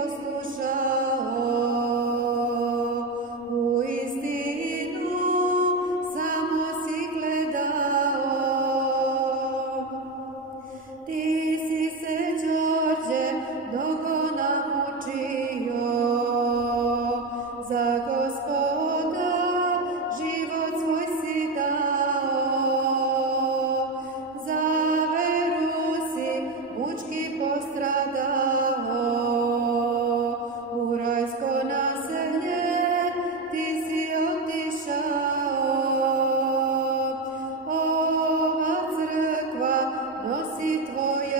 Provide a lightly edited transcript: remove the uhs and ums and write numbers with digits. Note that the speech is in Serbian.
poslušao, u istinu samo si gledao. Ti si se, Đorđe, mnogo namučio, za Gospoda život svoj si dao, za veru si mučki postradao, u rajsko naselje ti si otišao. Ova crkva nosi tvoje